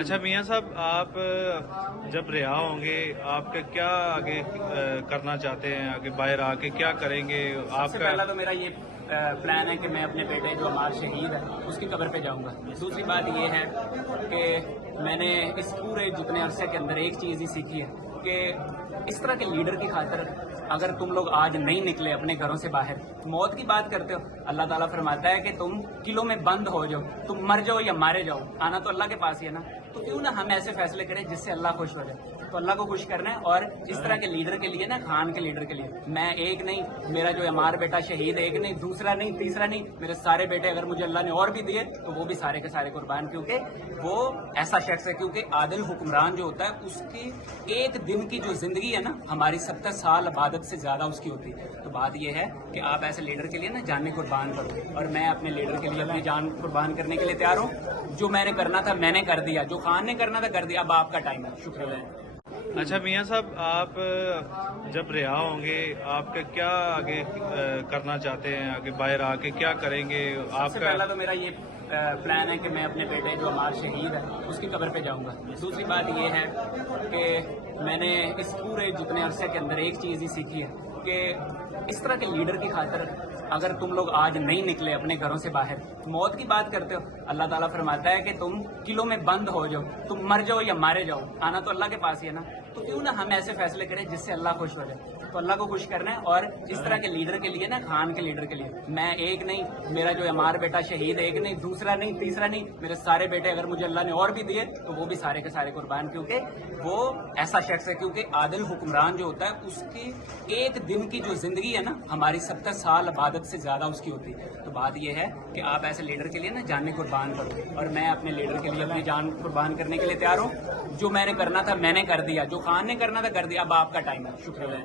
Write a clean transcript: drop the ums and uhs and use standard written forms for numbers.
اچھا میاں صاحب، آپ جب رہا ہوں گے آپ کا کیا آگے کرنا چاہتے ہیں؟ آگے باہر آ کے کیا کریں گے آپ سب سے کا؟ پہلا تو میرا یہ پلان ہے کہ میں اپنے بیٹے جو ہمارا شہید ہے اس کی قبر پہ جاؤں گا۔ دوسری بات یہ ہے کہ میں نے اس پورے جتنے عرصے کے اندر ایک چیز ہی سیکھی ہے کہ اس طرح کے لیڈر کی خاطر اگر تم لوگ آج نہیں نکلے اپنے گھروں سے باہر، موت کی بات کرتے ہو، اللہ تعالیٰ فرماتا ہے کہ تم قلعوں میں بند ہو جاؤ، تم مر جاؤ یا مارے جاؤ، آنا تو اللہ کے پاس ہی ہے نا۔ تو کیوں نہ ہم ایسے فیصلے کریں جس سے اللہ خوش ہو جائے۔ تو اللہ کو خوش کرنا ہے، اور اس طرح کے لیڈر کے لیے نا، خان کے لیڈر کے لیے میں ایک نہیں، میرا جو ہمارا بیٹا شہید ایک نہیں، دوسرا نہیں، تیسرا نہیں، میرے سارے بیٹے اگر مجھے اللہ نے اور بھی دیے تو وہ بھی سارے کے سارے قربان، کیونکہ وہ ایسا شخص ہے، کیونکہ عادل حکمران جو ہوتا ہے اس کی ایک دن کی جو زندگی ہے نا، ہماری 70 سال عبادت سے زیادہ اس کی ہوتی ہے۔ تو بات یہ ہے کہ آپ ایسے لیڈر کے لیے نا جانیں قربان کرو، اور میں اپنے لیڈر کے لیے اپنی جان قربان کرنے کے لیے تیار ہوں۔ جو میں نے کرنا تھا میں نے کر دیا، جو خان نے کرنا تھا کر دیا، اب آپ کا ٹائم ہے۔ شکریہ۔ اچھا میاں صاحب، آپ جب رہا ہوں گے آپ کا کیا آگے کرنا چاہتے ہیں؟ آگے باہر آ کے کیا کریں گے آپ سب سے کا؟ پہلا تو میرا یہ پلان ہے کہ میں اپنے بیٹے جو ہمارا شہید ہے اس کی قبر پہ جاؤں گا۔ دوسری بات یہ ہے کہ میں نے اس پورے جتنے عرصے کے اندر ایک چیز ہی سیکھی ہے کہ اس طرح کے لیڈر کی خاطر اگر تم لوگ آج نہیں نکلے اپنے گھروں سے باہر، موت کی بات کرتے ہو، اللہ تعالیٰ فرماتا ہے کہ تم قلعوں میں بند ہو جاؤ، تم مر جاؤ یا مارے جاؤ، آنا تو اللہ کے پاس ہی ہے نا۔ تو کیوں نہ ہم ایسے فیصلے کریں جس سے اللہ خوش ہو جائے۔ تو اللہ کو خوش کرنا ہے، اور اس طرح کے لیڈر کے لیے نا، خان کے لیڈر کے لیے میں ایک نہیں، میرا جو ہمارا بیٹا شہید ایک نہیں، دوسرا نہیں، تیسرا نہیں، میرے سارے بیٹے اگر مجھے اللہ نے اور بھی دیے تو وہ بھی سارے کے سارے قربان، کیونکہ وہ ایسا شخص ہے، کیونکہ عادل حکمران جو ہوتا ہے اس کی ایک دن کی جو زندگی ہے نا، ہماری 70 سال عبادت سے زیادہ اس کی ہوتی ہے۔ تو بات یہ ہے کہ آپ ایسے لیڈر کے لیے نا جانیں قربان کرو، اور میں اپنے لیڈر کے لیے اپنی جان قربان کرنے کے لیے تیار ہوں۔ جو میں نے کرنا تھا میں نے کر دیا، جو خان نے کرنا تھا کر دیا، اب آپ کا ٹائم ہے۔ شکریہ۔